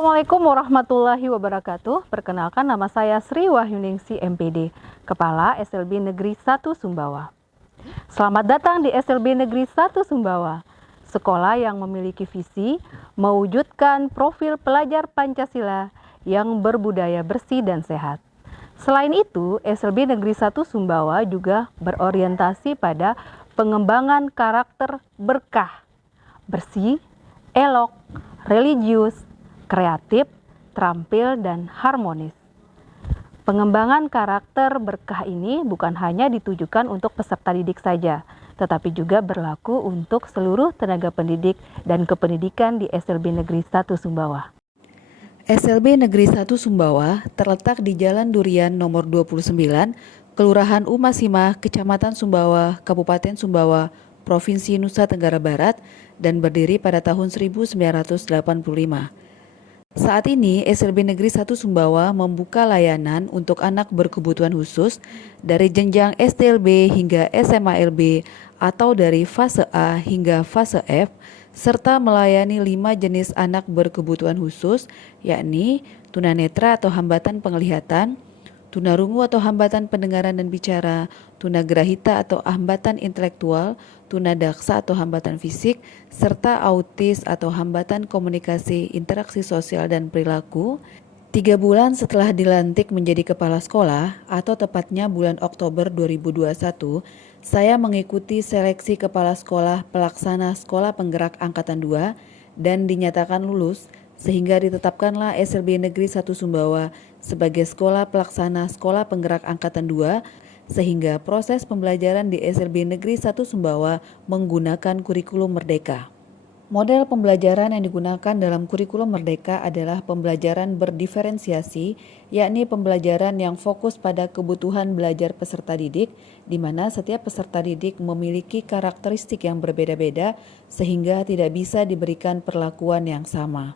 Assalamualaikum warahmatullahi wabarakatuh. Perkenalkan, nama saya Sri Wahyuningsi MPD, Kepala SLB Negeri 1 Sumbawa. Selamat datang di SLB Negeri 1 Sumbawa, sekolah yang memiliki visi mewujudkan profil pelajar Pancasila yang berbudaya bersih dan sehat. Selain itu, SLB Negeri 1 Sumbawa juga berorientasi pada pengembangan karakter berkah, bersih, elok, religius, kreatif, terampil, dan harmonis. Pengembangan karakter berkah ini bukan hanya ditujukan untuk peserta didik saja, tetapi juga berlaku untuk seluruh tenaga pendidik dan kependidikan di SLB Negeri 1 Sumbawa. SLB Negeri 1 Sumbawa terletak di Jalan Durian nomor 29, Kelurahan Umasima, Kecamatan Sumbawa, Kabupaten Sumbawa, Provinsi Nusa Tenggara Barat, dan berdiri pada tahun 1985. Saat ini, SLB Negeri 1 Sumbawa membuka layanan untuk anak berkebutuhan khusus dari jenjang SDLB hingga SMALB atau dari fase A hingga fase F, serta melayani 5 jenis anak berkebutuhan khusus, yakni tunanetra atau hambatan penglihatan, tunarungu atau hambatan pendengaran dan bicara, tunagrahita atau hambatan intelektual, tunadaksa atau hambatan fisik, serta autis atau hambatan komunikasi, interaksi sosial dan perilaku. 3 bulan setelah dilantik menjadi kepala sekolah, atau tepatnya bulan Oktober 2021, saya mengikuti seleksi kepala sekolah pelaksana sekolah penggerak angkatan 2 dan dinyatakan lulus, sehingga ditetapkanlah SLB Negeri 1 Sumbawa sebagai sekolah pelaksana sekolah penggerak angkatan 2, sehingga proses pembelajaran di SLB Negeri 1 Sumbawa menggunakan kurikulum merdeka. Model pembelajaran yang digunakan dalam kurikulum merdeka adalah pembelajaran berdiferensiasi, yakni pembelajaran yang fokus pada kebutuhan belajar peserta didik, di mana setiap peserta didik memiliki karakteristik yang berbeda-beda sehingga tidak bisa diberikan perlakuan yang sama.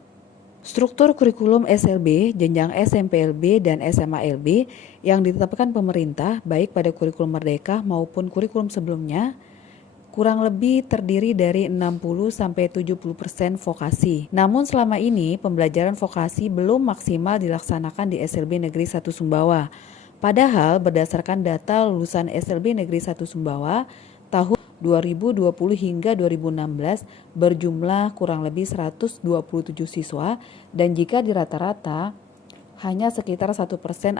Struktur kurikulum SLB, jenjang SMPLB dan SMALB yang ditetapkan pemerintah baik pada kurikulum merdeka maupun kurikulum sebelumnya kurang lebih terdiri dari 60-70% vokasi. Namun selama ini pembelajaran vokasi belum maksimal dilaksanakan di SLB Negeri 1 Sumbawa. Padahal berdasarkan data lulusan SLB Negeri 1 Sumbawa tahun 2020 hingga 2016 berjumlah kurang lebih 127 siswa, dan jika dirata-rata hanya sekitar 1%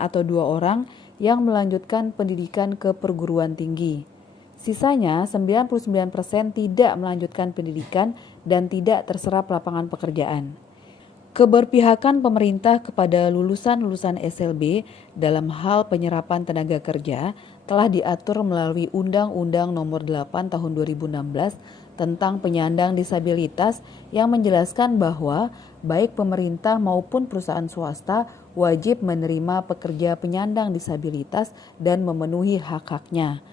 atau 2 orang yang melanjutkan pendidikan ke perguruan tinggi. Sisanya 99% tidak melanjutkan pendidikan dan tidak terserap lapangan pekerjaan. Keberpihakan pemerintah kepada lulusan-lulusan SLB dalam hal penyerapan tenaga kerja telah diatur melalui Undang-Undang Nomor 8 Tahun 2016 tentang penyandang disabilitas yang menjelaskan bahwa baik pemerintah maupun perusahaan swasta wajib menerima pekerja penyandang disabilitas dan memenuhi hak-haknya.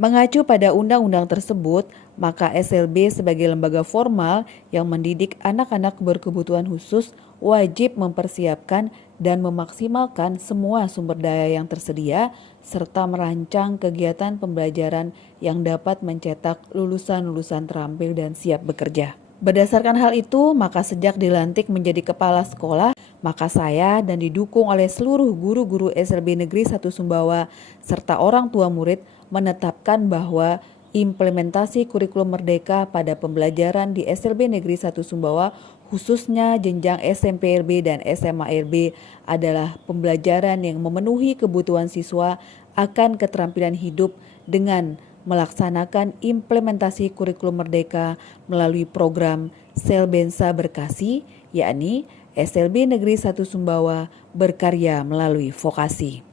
Mengacu pada undang-undang tersebut, maka SLB sebagai lembaga formal yang mendidik anak-anak berkebutuhan khusus wajib mempersiapkan dan memaksimalkan semua sumber daya yang tersedia serta merancang kegiatan pembelajaran yang dapat mencetak lulusan-lulusan terampil dan siap bekerja. Berdasarkan hal itu, maka sejak dilantik menjadi kepala sekolah, maka saya dan didukung oleh seluruh guru-guru SLB Negeri 1 Sumbawa serta orang tua murid menetapkan bahwa implementasi kurikulum merdeka pada pembelajaran di SLB Negeri 1 Sumbawa khususnya jenjang SMPLB dan SMALB adalah pembelajaran yang memenuhi kebutuhan siswa akan keterampilan hidup dengan melaksanakan implementasi kurikulum merdeka melalui program Selbensa Berkasi, yakni SLB Negeri 1 Sumbawa berkarya melalui vokasi.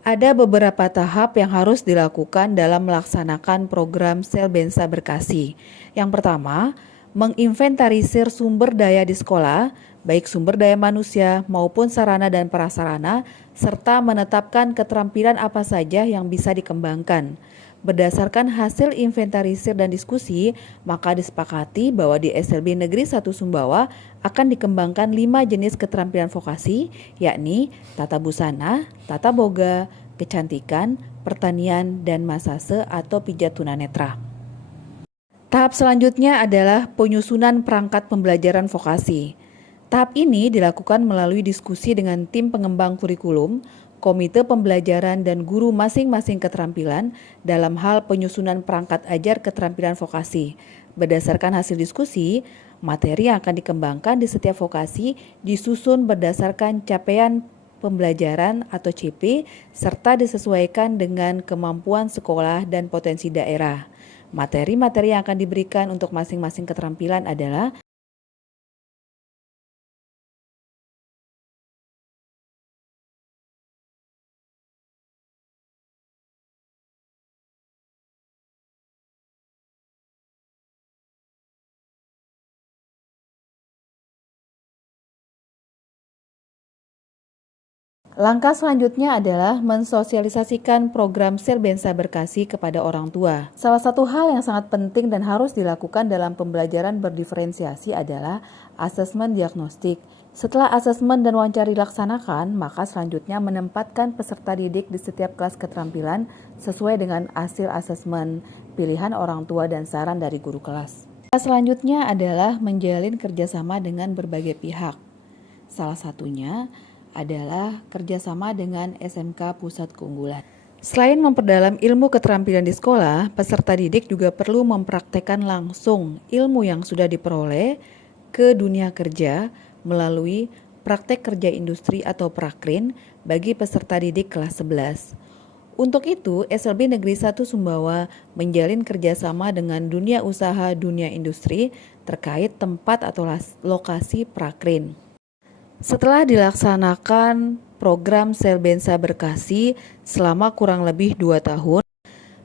Ada beberapa tahap yang harus dilakukan dalam melaksanakan program Selbensa Berkasi. Yang pertama, menginventarisir sumber daya di sekolah, baik sumber daya manusia maupun sarana dan prasarana, serta menetapkan keterampilan apa saja yang bisa dikembangkan. Berdasarkan hasil inventarisir dan diskusi, maka disepakati bahwa di SLB Negeri 1 Sumbawa akan dikembangkan 5 jenis keterampilan vokasi, yakni tata busana, tata boga, kecantikan, pertanian, dan masase atau pijat tunanetra. Tahap selanjutnya adalah penyusunan perangkat pembelajaran vokasi. Tahap ini dilakukan melalui diskusi dengan tim pengembang kurikulum, komite pembelajaran dan guru masing-masing keterampilan dalam hal penyusunan perangkat ajar keterampilan vokasi. Berdasarkan hasil diskusi, materi yang akan dikembangkan di setiap vokasi disusun berdasarkan capaian pembelajaran atau CP serta disesuaikan dengan kemampuan sekolah dan potensi daerah. Materi-materi yang akan diberikan untuk masing-masing keterampilan adalah langkah selanjutnya adalah mensosialisasikan program Selbensa Berkasi kepada orang tua. Salah satu hal yang sangat penting dan harus dilakukan dalam pembelajaran berdiferensiasi adalah asesmen diagnostik. Setelah asesmen dan wawancara dilaksanakan, maka selanjutnya menempatkan peserta didik di setiap kelas keterampilan sesuai dengan hasil asesmen, pilihan orang tua dan saran dari guru kelas. Selanjutnya adalah menjalin kerjasama dengan berbagai pihak. Salah satunya adalah kerjasama dengan SMK Pusat Keunggulan. Selain memperdalam ilmu keterampilan di sekolah, peserta didik juga perlu mempraktekkan langsung ilmu yang sudah diperoleh ke dunia kerja melalui praktek kerja industri atau prakrin bagi peserta didik kelas 11. Untuk itu, SLB Negeri 1 Sumbawa menjalin kerjasama dengan dunia usaha, dunia industri terkait tempat atau lokasi prakrin. Setelah dilaksanakan program Selbensa Berkasi selama kurang lebih 2 tahun,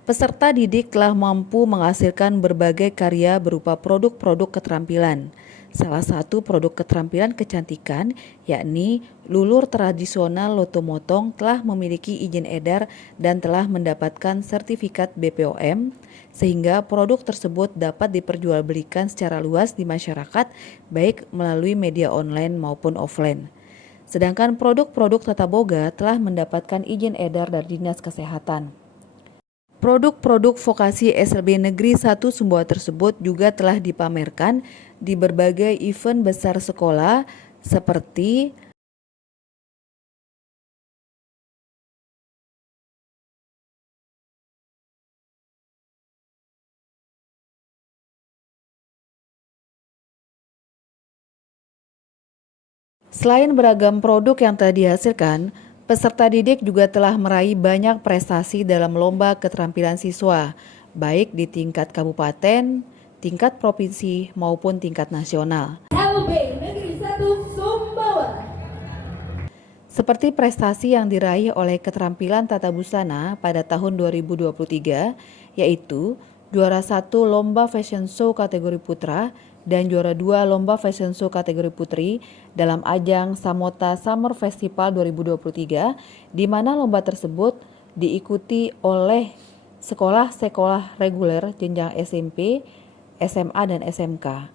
peserta didik telah mampu menghasilkan berbagai karya berupa produk-produk keterampilan. Salah satu produk keterampilan kecantikan yakni lulur tradisional Loto Motong telah memiliki izin edar dan telah mendapatkan sertifikat BPOM, sehingga produk tersebut dapat diperjualbelikan secara luas di masyarakat baik melalui media online maupun offline. Sedangkan produk-produk Tata Boga telah mendapatkan izin edar dari Dinas Kesehatan. Produk-produk vokasi SLB Negeri 1 Sumbawa tersebut juga telah dipamerkan di berbagai event besar sekolah seperti Selain beragam produk yang telah dihasilkan, peserta didik juga telah meraih banyak prestasi dalam lomba keterampilan siswa, baik di tingkat kabupaten, tingkat provinsi, maupun tingkat nasional. SLB Negeri 1 Sumbawa. Seperti prestasi yang diraih oleh keterampilan tata busana pada tahun 2023, yaitu juara 1 Lomba Fashion Show kategori putra dan juara 2 Lomba Fashion Show kategori putri dalam ajang Samota Summer Festival 2023, di mana lomba tersebut diikuti oleh sekolah-sekolah reguler jenjang SMP, SMA, dan SMK,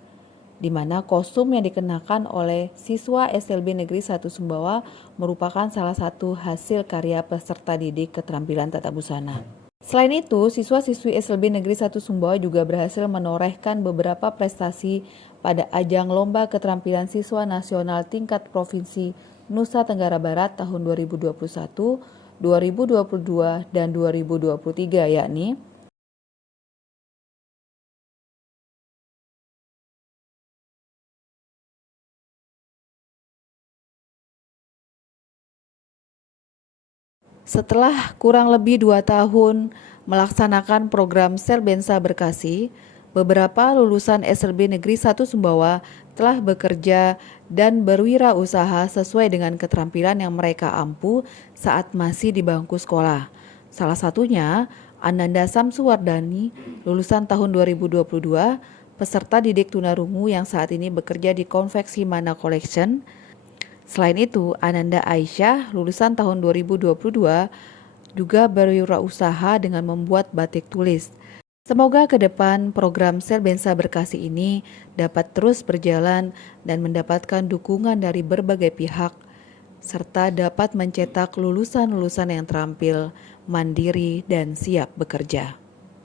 di mana kostum yang dikenakan oleh siswa SLB Negeri 1 Sumbawa merupakan salah satu hasil karya peserta didik keterampilan tata busana. Selain itu, siswa-siswi SLB Negeri 1 Sumbawa juga berhasil menorehkan beberapa prestasi pada ajang Lomba Keterampilan Siswa Nasional tingkat Provinsi Nusa Tenggara Barat tahun 2021, 2022, dan 2023, yakni setelah kurang lebih 2 tahun melaksanakan program Selbensa Berkasi, beberapa lulusan SLB Negeri 1 Sumbawa telah bekerja dan berwirausaha sesuai dengan keterampilan yang mereka ampu saat masih di bangku sekolah. Salah satunya Ananda Samsuwardani, lulusan tahun 2022, peserta didik tunarungu yang saat ini bekerja di Konveksi Mana Collection. Selain itu, Ananda Aisyah, lulusan tahun 2022, juga berwirausaha dengan membuat batik tulis. Semoga ke depan program Selbensa Berkasi ini dapat terus berjalan dan mendapatkan dukungan dari berbagai pihak, serta dapat mencetak lulusan-lulusan yang terampil, mandiri, dan siap bekerja.